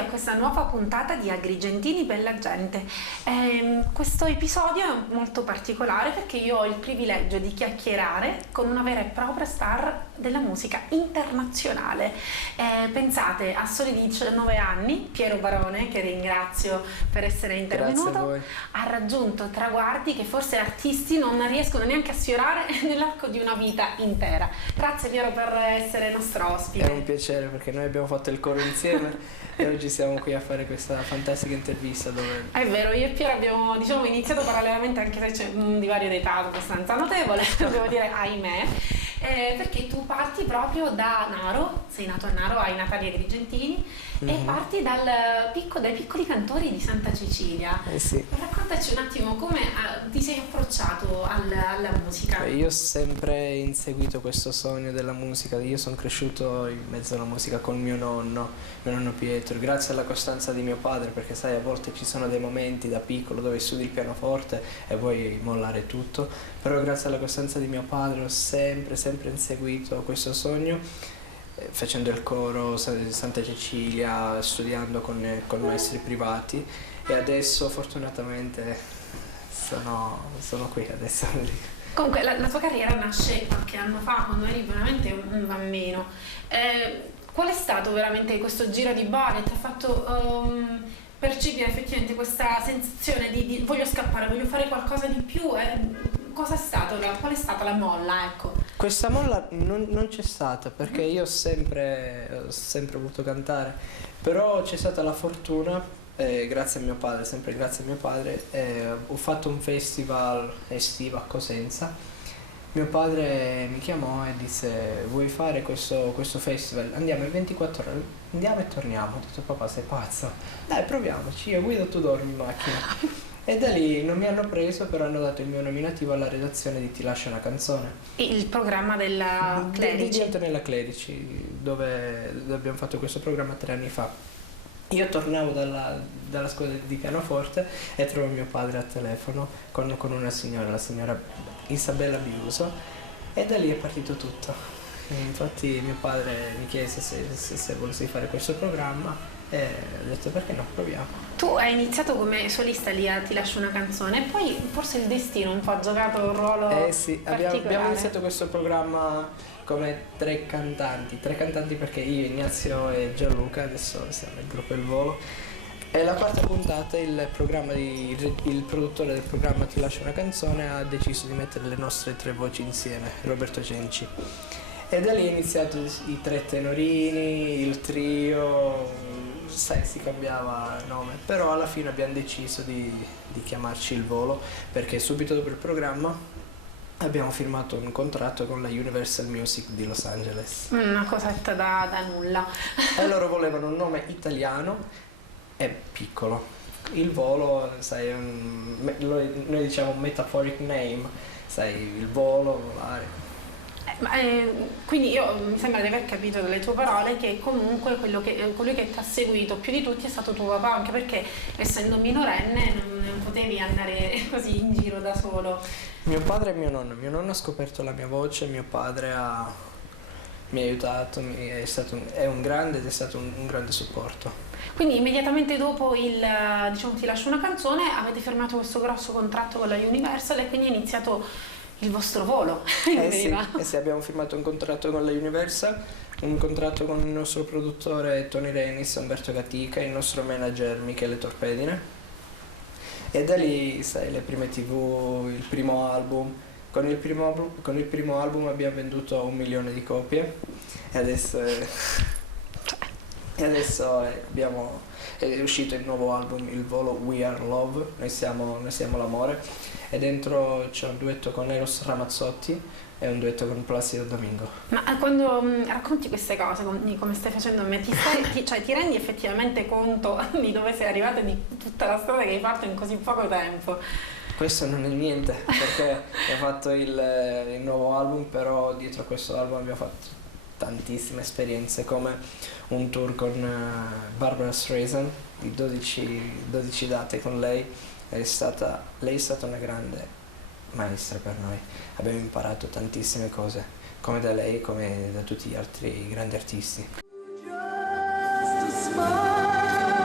a questa nuova puntata di Agrigentini per la gente. Questo episodio è molto particolare perché io ho il privilegio di chiacchierare con una vera e propria star della musica internazionale. Pensate, a soli 19 anni, Piero Barone, che ringrazio per essere intervenuto, ha raggiunto traguardi che forse artisti non riescono neanche a sfiorare nell'arco di una vita intera. Grazie Piero per essere nostro ospite. È un piacere perché noi abbiamo fatto il coro insieme e oggi siamo qui a fare questa fantastica intervista dove... È vero, io e Piero abbiamo iniziato parallelamente, anche se c'è un divario d'età abbastanza notevole, devo dire ahimè, perché tu parti proprio da Naro, sei nato a Naro, hai natali agrigentini, e parti dai piccoli cantori di Santa Cecilia. Sì. Raccontaci un attimo come ti sei approcciato alla musica. Io ho sempre inseguito questo sogno della musica, io sono cresciuto in mezzo alla musica con mio nonno Pietro, grazie alla costanza di mio padre, perché sai, a volte ci sono dei momenti da piccolo dove studi il pianoforte e vuoi mollare tutto, però grazie alla costanza di mio padre ho sempre inseguito questo sogno, facendo il coro Santa Cecilia, studiando con maestri privati, e adesso fortunatamente sono qui adesso. Comunque la tua carriera nasce qualche anno fa, quando eri veramente un bambino. Qual è stato veramente questo giro di boa che ti ha fatto percepire effettivamente questa sensazione di voglio scappare, voglio fare qualcosa di più? Qual è stata la molla, ecco? Questa molla non c'è stata, perché io ho sempre voluto cantare, però c'è stata la fortuna, grazie a mio padre, sempre grazie a mio padre, ho fatto un festival estivo a Cosenza. Mio padre mi chiamò e disse: vuoi fare questo festival? Andiamo in 24 ore, andiamo e torniamo. Ho detto: papà, sei pazzo? Dai, proviamoci, io guido, tu dormi in macchina. E da lì non mi hanno preso, però hanno dato il mio nominativo alla redazione di Ti lascio una canzone. Il programma della Clerici. Di Antonella Clerici, dove abbiamo fatto questo programma 3 anni fa. Io tornavo dalla scuola di pianoforte e trovo mio padre al telefono con una signora, la signora Isabella Biuso, e da lì è partito tutto. E infatti mio padre mi chiese se volessi fare questo programma e ho detto: perché no, proviamo. Tu hai iniziato come solista lì a Ti lascio una canzone, e poi forse il destino un po' ha giocato un ruolo sì, particolare. abbiamo iniziato questo programma come tre cantanti perché io, Ignazio e Gianluca, adesso siamo il gruppo Il Volo, e la quarta puntata il produttore del programma Ti lascio una canzone ha deciso di mettere le nostre tre voci insieme, Roberto Cenci, e da lì è iniziato i tre tenorini, il trio, sai, si cambiava nome, però alla fine abbiamo deciso di chiamarci Il Volo, perché subito dopo il programma abbiamo firmato un contratto con la Universal Music di Los Angeles. Una cosetta da nulla. E loro volevano un nome italiano e piccolo. Il Volo, sai, noi diciamo metaphoric name, sai, il volo, volare. Quindi mi sembra di aver capito dalle tue parole che comunque colui che ti ha seguito più di tutti è stato tuo papà, anche perché essendo minorenne non potevi andare così in giro da solo. Mio padre e mio nonno ha scoperto la mia voce, mio padre mi ha aiutato, è un grande supporto. Quindi immediatamente dopo Ti lascio una canzone avete firmato questo grosso contratto con la Universal e quindi è iniziato il vostro volo. Sì, abbiamo firmato un contratto con la Universal, un contratto con il nostro produttore Tony Renis, Umberto Gatica, il nostro manager Michele Torpedine, e da lì, sai, le prime TV, il primo album. Con il primo album abbiamo venduto 1 milione di copie e adesso è uscito il nuovo album, Il Volo We Are Love, noi siamo l'amore, e dentro c'è un duetto con Eros Ramazzotti e un duetto con Placido Domingo. Ma quando racconti queste cose, come stai facendo a me, ti rendi effettivamente conto di dove sei arrivato e di tutta la strada che hai fatto in così poco tempo? Questo non è niente, perché ho fatto il nuovo album, però dietro a questo album abbiamo fatto tantissime esperienze, come un tour con Barbara Streisand di 12 date con lei. Lei è stata una grande maestra per noi, abbiamo imparato tantissime cose, come da lei, come da tutti gli altri grandi artisti. Just a smile.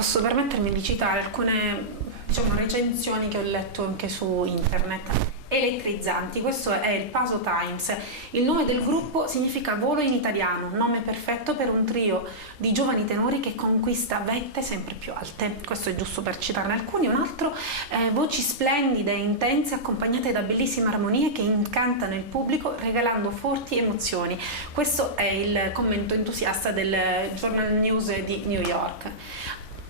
posso permettermi di citare alcune, diciamo, recensioni che ho letto anche su internet. Elettrizzanti, questo è il Paso Times. Il nome del gruppo significa volo in italiano, nome perfetto per un trio di giovani tenori che conquista vette sempre più alte. Questo è giusto per citarne alcuni. Un altro, voci splendide e intense accompagnate da bellissime armonie che incantano il pubblico regalando forti emozioni. Questo è il commento entusiasta del Journal News di New York.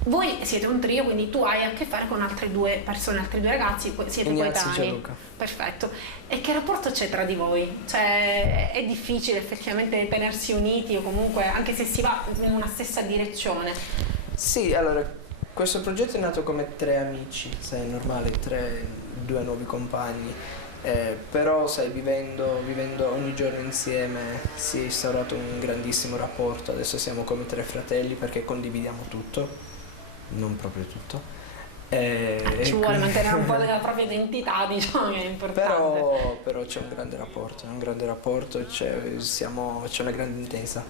Voi siete un trio, quindi tu hai a che fare con altre due persone, altri due ragazzi, siete coetanei. Gianluca. Perfetto. E che rapporto c'è tra di voi? Cioè, è difficile effettivamente tenersi uniti o comunque anche se si va in una stessa direzione? Sì, allora, questo progetto è nato come 3 amici, sai, è normale, 2 nuovi compagni. Però sai, vivendo ogni giorno insieme si è instaurato un grandissimo rapporto. Adesso siamo come 3 fratelli perché condividiamo tutto. Non proprio tutto. Ci vuole mantenere un po' della propria identità, diciamo, che è importante. Però c'è un grande rapporto, c'è una grande intesa.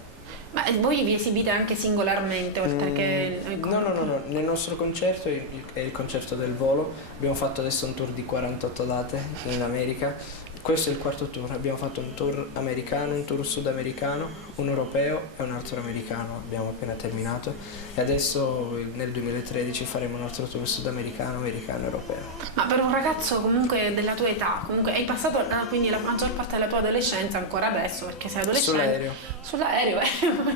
Ma voi vi esibite anche singolarmente, oltre che il gruppo? No, nel nostro concerto è il concerto del volo. Abbiamo fatto adesso un tour di 48 date in America. Questo è il 4º tour, abbiamo fatto un tour americano, un tour sudamericano, un europeo e un altro americano, abbiamo appena terminato e adesso nel 2013 faremo un altro tour sudamericano, americano e europeo. Ma per un ragazzo comunque della tua età, comunque hai passato quindi la maggior parte della tua adolescenza ancora adesso perché sei adolescente. Sull'aereo,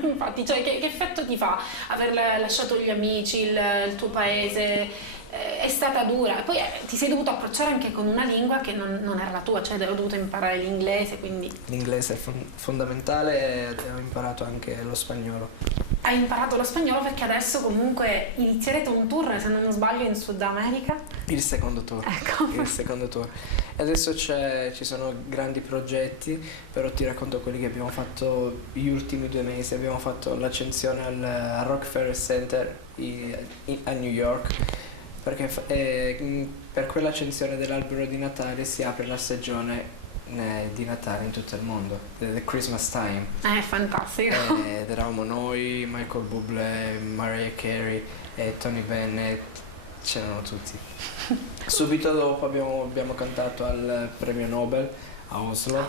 infatti, cioè che effetto ti fa aver lasciato gli amici, il tuo paese? È stata dura, poi ti sei dovuto approcciare anche con una lingua che non era la tua, cioè hai dovuto imparare l'inglese, quindi... L'inglese è fondamentale e ho imparato anche lo spagnolo. Hai imparato lo spagnolo perché adesso comunque inizierete un tour, se non sbaglio, in Sud America? Il secondo tour. Ecco. Il secondo tour. E adesso ci sono grandi progetti, però ti racconto quelli che abbiamo fatto gli ultimi 2 mesi. Abbiamo fatto l'accensione al Rockefeller Center a New York. Perché per quell'accensione dell'albero di Natale si apre la stagione di Natale in tutto il mondo, the Christmas time. È fantastico. Ed eravamo noi, Michael Bublé, Mariah Carey e Tony Bennett, c'erano tutti. Subito dopo abbiamo cantato al premio Nobel a Oslo.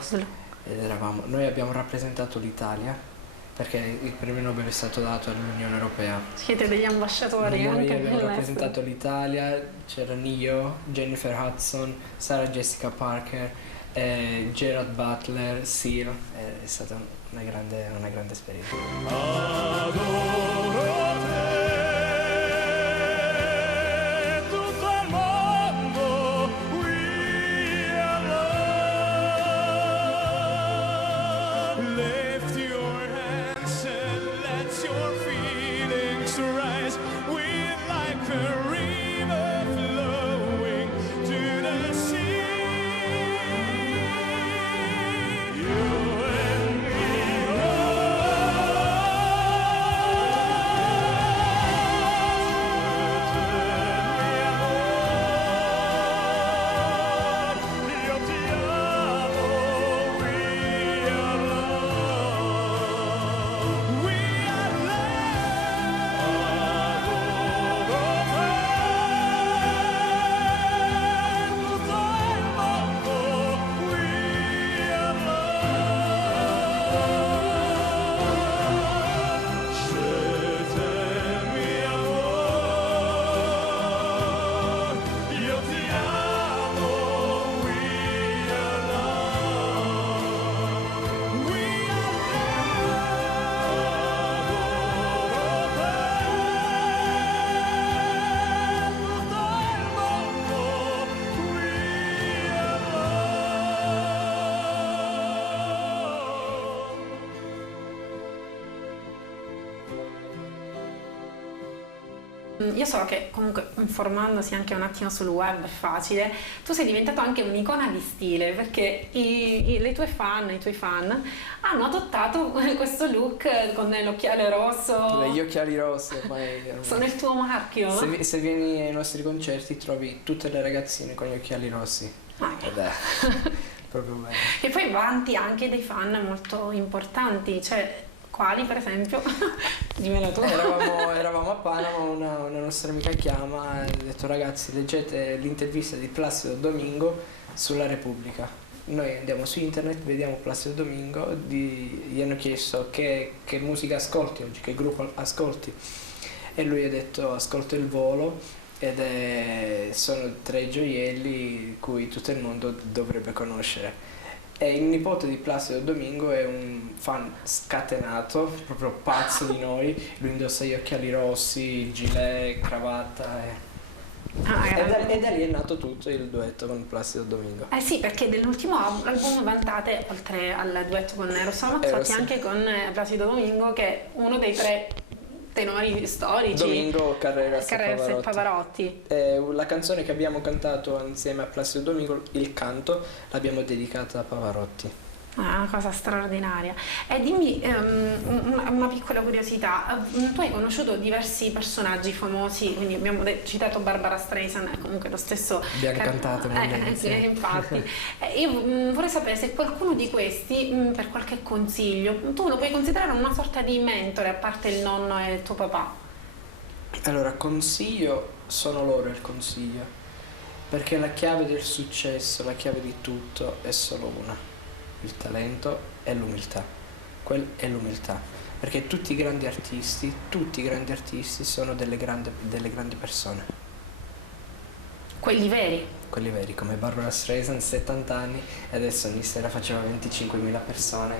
Ed noi abbiamo rappresentato l'Italia. Perché il premio Nobel è stato dato all'Unione Europea. Siete degli ambasciatori Noi anche abbiamo rappresentato l'Italia, c'erano io, Jennifer Hudson, Sarah Jessica Parker, Gerard Butler, Seal. È stata una grande esperienza. Io so che comunque informandosi anche un attimo sul web è facile, tu sei diventato anche un'icona di stile perché i tuoi fan hanno adottato questo look con l'occhiale rosso. Gli occhiali rossi ormai sono il tuo marchio. Se vieni ai nostri concerti trovi tutte le ragazzine con gli occhiali rossi. Ed è proprio bello. E poi vanti anche dei fan molto importanti, cioè Quali, per esempio? Dimmelo tu. Eravamo a Panama, una nostra amica chiama e ha detto: ragazzi, leggete l'intervista di Placido Domingo sulla Repubblica. Noi andiamo su internet, vediamo Placido Domingo, gli hanno chiesto che musica ascolti oggi, che gruppo ascolti, e lui ha detto: ascolto Il Volo, sono 3 gioielli cui tutto il mondo dovrebbe conoscere. E il nipote di Placido Domingo è un fan scatenato, proprio pazzo di noi. Lui indossa gli occhiali rossi, il gilet, cravatta e da lì è nato tutto il duetto con Placido Domingo. Eh sì, perché dell'ultimo album vantate, oltre al duetto con Eros Ramazzotti, anche con Placido Domingo, che è uno dei 3 tenori storici. Domingo, Carreras e Pavarotti. La canzone che abbiamo cantato insieme a Placido Domingo, Il Canto, l'abbiamo dedicata a Pavarotti. Una cosa straordinaria. E dimmi una piccola curiosità, tu hai conosciuto diversi personaggi famosi, quindi abbiamo citato Barbara Streisand, comunque lo stesso. Abbiamo cantato infatti. Io vorrei sapere se qualcuno di questi, per qualche consiglio, tu lo puoi considerare una sorta di mentore, a parte il nonno e il tuo papà. Allora, consiglio, sono loro il consiglio, perché la chiave del successo, la chiave di tutto è solo una: il talento e l'umiltà. È l'umiltà, perché tutti i grandi artisti sono delle grandi persone. Quelli veri, come Barbara Streisand, 70 anni, e adesso ogni sera faceva 25.000 persone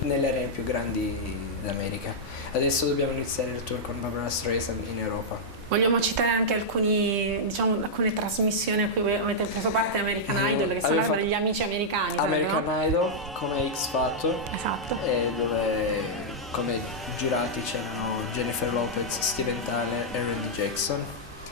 nelle aree più grandi d'America. Adesso dobbiamo iniziare il tour con Barbara Streisand in Europa. Vogliamo citare anche alcune trasmissioni a cui avete preso parte, American Idol, che sono per gli amici americani. American Idol come X Factor. Esatto. Dove come giurati c'erano Jennifer Lopez, Steven Tyler e Randy Jackson.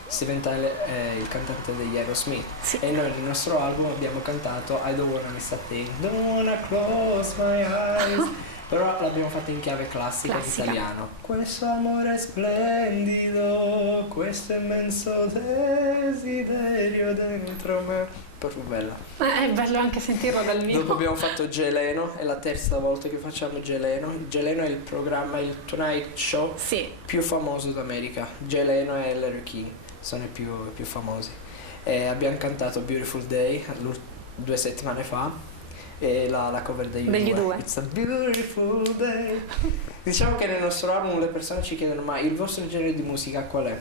Steven Tyler è il cantante degli Aerosmith. Sì. E noi nel nostro album abbiamo cantato I Don't Wanna Miss a Thing, Don't Wanna Close My Eyes. Però l'abbiamo fatta in chiave classica. In italiano. Questo amore splendido, questo immenso desiderio dentro me. Proprio bella. È bello anche sentirlo dal vivo. Dopo abbiamo fatto Geleno, è la terza volta che facciamo Geleno. Geleno è il programma, il Tonight Show più famoso d'America. Geleno e Larry King sono i più famosi. E abbiamo cantato Beautiful Day 2 settimane fa. E la cover degli U2. It's a beautiful day. Diciamo che nel nostro album le persone ci chiedono: ma il vostro genere di musica qual è?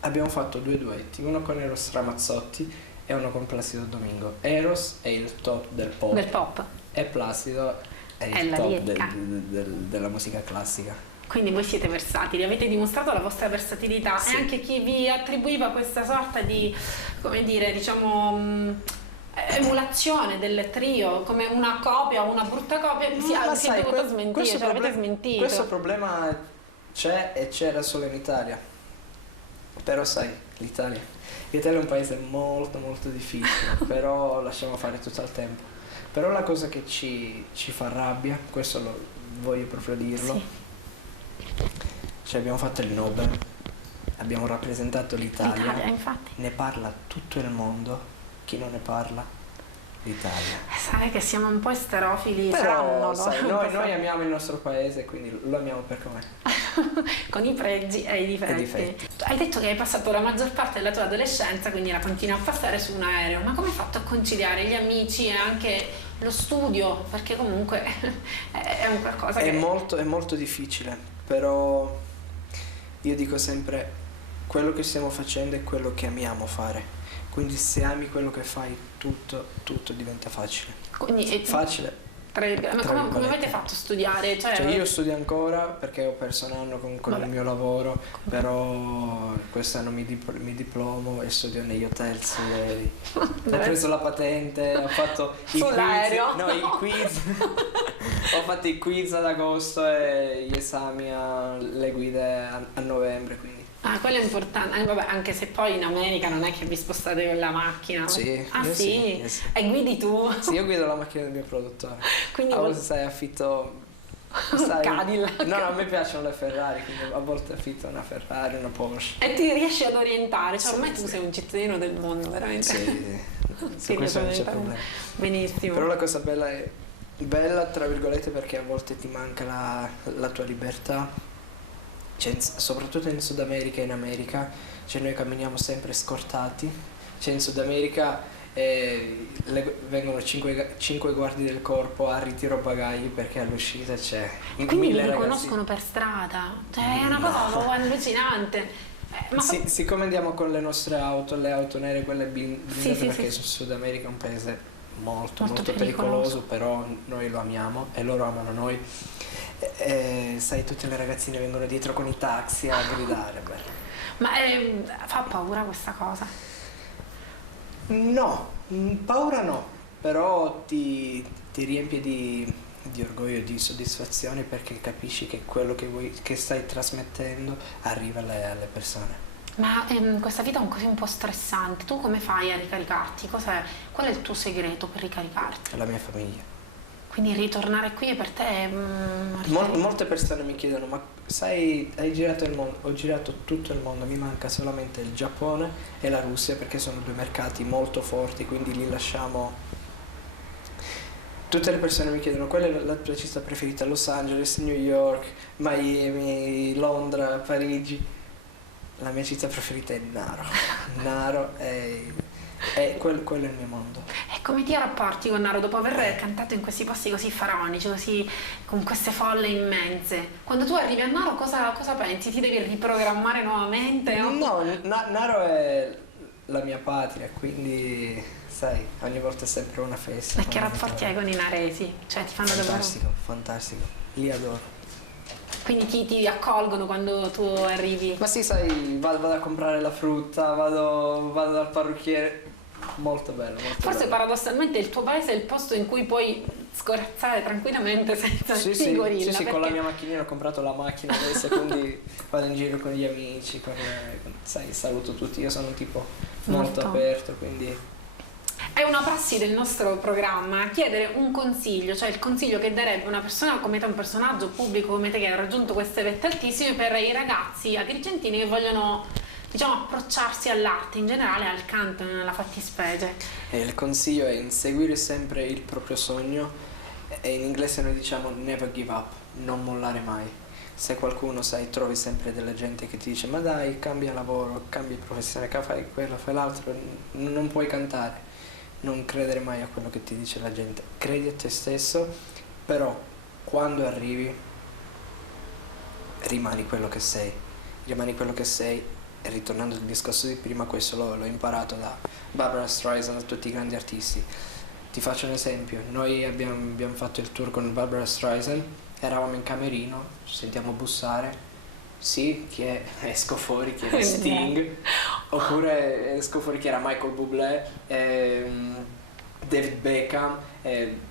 Abbiamo fatto 2 duetti, uno con Eros Ramazzotti e uno con Placido Domingo. Eros è il top del pop. E Placido è il top della musica classica. Quindi voi siete versatili, avete dimostrato la vostra versatilità. E anche chi vi attribuiva questa sorta di, come dire, diciamo, emulazione del trio come una copia o una brutta copia, si è dovuto smentire, l'avete smentito. Questo problema c'è e c'era solo in Italia, però sai, l'Italia è un paese molto molto difficile, però lasciamo fare tutto il tempo. Però la cosa che ci fa rabbia, questo lo voglio proprio dirlo, cioè abbiamo fatto il Nobel, abbiamo rappresentato l'Italia, infatti. Ne parla tutto il mondo. Chi non ne parla? L'Italia. Sai che siamo un po' esterofili, però noi amiamo il nostro paese, quindi lo amiamo per com'è. Con i pregi e i difetti. Hai detto che hai passato la maggior parte della tua adolescenza, quindi la continui a passare su un aereo, ma come hai fatto a conciliare gli amici e anche lo studio? Perché comunque è un qualcosa che... È molto difficile, però io dico sempre: quello che stiamo facendo è quello che amiamo fare. Quindi se ami quello che fai, tutto diventa facile. Quindi facile. Come avete fatto a studiare? Cioè io studio ancora perché ho perso un anno con il mio lavoro, però quest'anno mi diplomo e studio negli hotels. Ho preso la patente, ho fatto i quiz. Ho fatto i quiz ad agosto e gli esami le guide a novembre, quindi. Quello è importante, vabbè, anche se poi in America non è che vi spostate con la macchina. Sì. Sì? E guidi tu? Sì, io guido la macchina del mio produttore. Quindi a volte affitto Cadillac. No, a me piacciono le Ferrari, quindi a volte affitto una Ferrari, una Porsche. E ti riesci ad orientare, cioè ormai tu sei un cittadino del mondo, veramente. Sì, questo non c'è problema. Benissimo. Però la cosa bella è Bella tra virgolette perché a volte ti manca la tua libertà, cioè, soprattutto in Sud America e in America, cioè noi camminiamo sempre scortati, cioè in Sud America vengono cinque guardie del corpo a ritiro bagagli perché all'uscita c'è Quindi mille li ragazzi. riconoscono per strada, cioè è una cosa proprio allucinante. Ma Sì, siccome andiamo con le nostre auto, le auto nere, quelle blindate, sì, perché sì. il Sud America è un paese molto Molto molto pericoloso, però noi lo amiamo e loro amano noi. Sai, tutte le ragazzine vengono dietro con i taxi a gridare. Ma fa paura questa cosa? No, paura no, però ti riempie di orgoglio e di soddisfazione perché capisci che quello che stai trasmettendo arriva alle persone. Ma questa vita è così un po' stressante, tu come fai a ricaricarti? Qual è il tuo segreto per ricaricarti? La mia famiglia. Quindi ritornare qui per te è Molte persone mi chiedono, ma sai, hai girato il mondo? Ho girato tutto il mondo, mi manca solamente il Giappone e la Russia perché sono due mercati molto forti, quindi li lasciamo. Tutte le persone mi chiedono qual è la tua città preferita, Los Angeles, New York, Miami, Londra, Parigi. La mia città preferita è Naro. Naro è quello è il mio mondo. E come ti rapporti con Naro dopo aver cantato in questi posti così faraonici, così con queste folle immense? Quando tu arrivi a Naro cosa pensi? Ti devi riprogrammare nuovamente? No, Naro è la mia patria, quindi sai, ogni volta è sempre una festa. E che rapporti hai con i naresi? Cioè ti fanno Fantastico, davvero... fantastico, li adoro. Quindi ti accolgono quando tu arrivi? Ma sì, sai, vado a comprare la frutta, vado dal parrucchiere. Molto bello, molto Forse bello. paradossalmente il tuo paese è il posto in cui puoi scorazzare tranquillamente senza il gorilla. Sì, perché... con la mia macchinina ho comprato la macchina adesso, quindi vado in giro con gli amici, sai, saluto tutti, io sono un tipo molto aperto, quindi... È una prassi del nostro programma chiedere un consiglio, cioè il consiglio che darebbe una persona come te, un personaggio pubblico come te che ha raggiunto queste vette altissime per i ragazzi agrigentini che vogliono, diciamo, approcciarsi all'arte in generale, al canto nella fattispecie. Il consiglio è inseguire sempre il proprio sogno e in inglese noi diciamo never give up, non mollare mai. Se qualcuno, sai, trovi sempre della gente che ti dice ma dai, cambia lavoro, cambia professione, fai quello, fai l'altro, non puoi cantare. Non credere mai a quello che ti dice la gente, credi a te stesso, però quando arrivi rimani quello che sei e ritornando al discorso di prima, questo l'ho imparato da Barbra Streisand, da tutti i grandi artisti. Ti faccio un esempio, noi abbiamo fatto il tour con Barbra Streisand, eravamo in camerino, ci sentiamo bussare, sì, chi è? Esco fuori, chi era Sting, oppure esco fuori chi era Michael Bublé, David Beckham,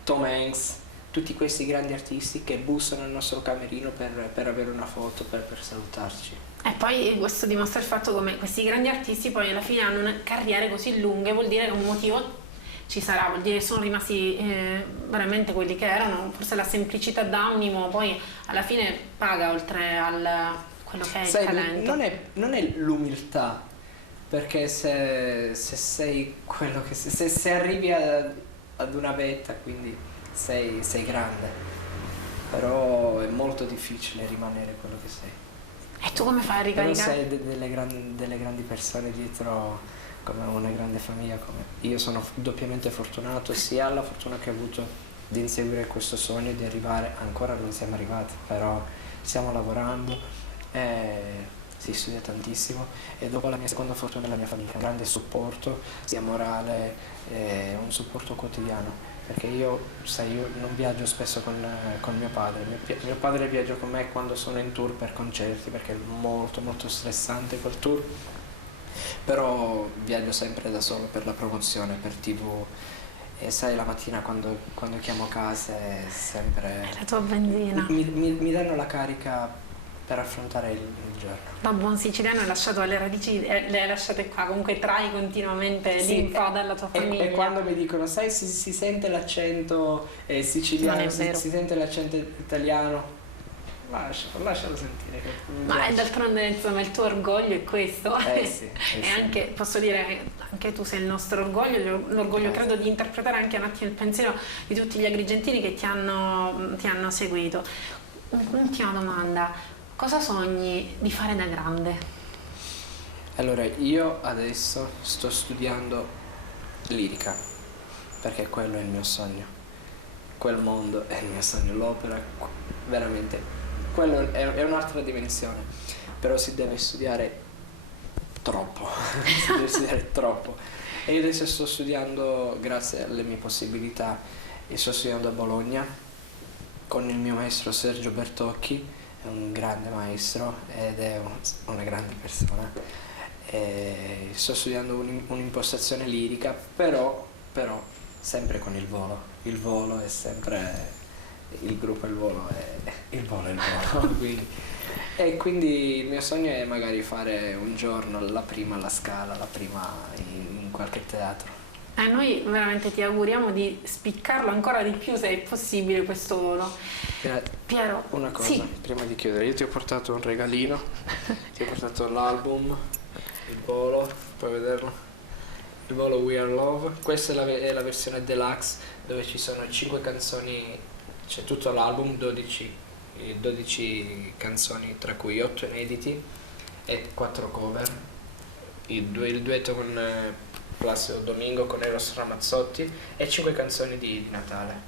Tom Hanks, tutti questi grandi artisti che bussano al nostro camerino per avere una foto, per salutarci. E poi questo dimostra il fatto come questi grandi artisti poi alla fine hanno carriere così lunghe, vuol dire che un motivo ci sarà, vuol dire che sono rimasti veramente quelli che erano, forse la semplicità d'animo poi alla fine paga oltre al quello che è il talento. Non è l'umiltà, perché se sei quello che sei, se arrivi ad una vetta, quindi sei grande, però è molto difficile rimanere quello che sei. E tu come fai a Però ricaricare? sei delle grandi persone dietro, come una grande famiglia, come io sono doppiamente fortunato, sia la fortuna che ho avuto di inseguire questo sogno, di arrivare, ancora non siamo arrivati, però stiamo lavorando. Si studia tantissimo e dopo la mia seconda fortuna è la mia famiglia, un grande supporto sia morale, un supporto quotidiano, perché io non viaggio spesso con mio padre. Mio padre viaggia con me quando sono in tour per concerti, perché è molto molto stressante quel tour, però viaggio sempre da solo per la promozione, per TV. E sai, la mattina quando chiamo a casa è sempre... È la tua benzina. Mi danno la carica per affrontare il giorno. Da buon siciliano hai lasciato le radici, le hai lasciate qua, comunque trai continuamente l'info dalla tua famiglia. E quando mi dicono, sai, si sente l'accento siciliano, si sente l'accento italiano, lascialo sentire. Che mi Ma piace. d'altronde insomma il tuo orgoglio è questo. Sì, E sì. anche, posso dire, anche tu sei il nostro orgoglio, l'orgoglio credo di interpretare anche un attimo il pensiero di tutti gli agrigentini che ti hanno seguito. Un'ultima domanda, cosa sogni di fare da grande? Allora, io adesso sto studiando lirica, perché quello è il mio sogno. Quel mondo è il mio sogno, l'opera, veramente, quello è un'altra dimensione, però si deve studiare troppo, si deve studiare troppo. E io adesso sto studiando, grazie alle mie possibilità, e sto studiando a Bologna con il mio maestro Sergio Bertocchi, è un grande maestro ed è una grande persona. E sto studiando un'impostazione lirica, però sempre con il volo. Il volo è sempre il gruppo, il volo è il volo è il volo. quindi il mio sogno è magari fare un giorno la prima alla Scala, la prima in qualche teatro. Noi veramente ti auguriamo di spiccarlo ancora di più se è possibile questo volo. Piero, Una cosa, sì. prima di chiudere, io ti ho portato un regalino, ti ho portato l'album, il volo, puoi vederlo? Il volo We Are Love. Questa è la versione deluxe dove ci sono 5 canzoni, c'è tutto l'album, 12 canzoni tra cui 8 inediti e 4 cover. Il duetto con Placido Domingo, con Eros Ramazzotti e 5 canzoni di Natale.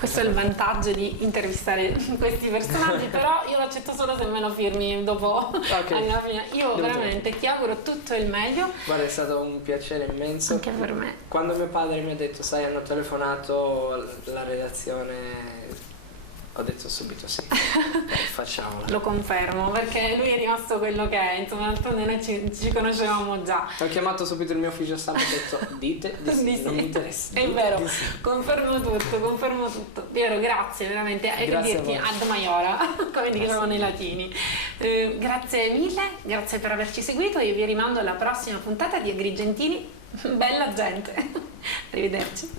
Questo è il vantaggio di intervistare questi personaggi, però io lo accetto solo se me lo firmi dopo. Alla fine. Io veramente ti auguro tutto il meglio. Guarda, è stato un piacere immenso. Anche per me. Quando mio padre mi ha detto, sai, hanno telefonato alla redazione, ho detto subito sì, facciamola. Lo confermo, perché lui è rimasto quello che è, insomma, d'altronde noi ci conoscevamo già. Ho chiamato subito il mio ufficio stampa e ho detto, dite di sì, Di sì. non mi interessa. È dite vero, di sì. confermo tutto. Piero, grazie veramente. E che Grazie a dirti voi. ad maiora, come dicevano i latini. Grazie mille, grazie per averci seguito. Io vi rimando alla prossima puntata di Agrigentini Bella Gente. Arrivederci.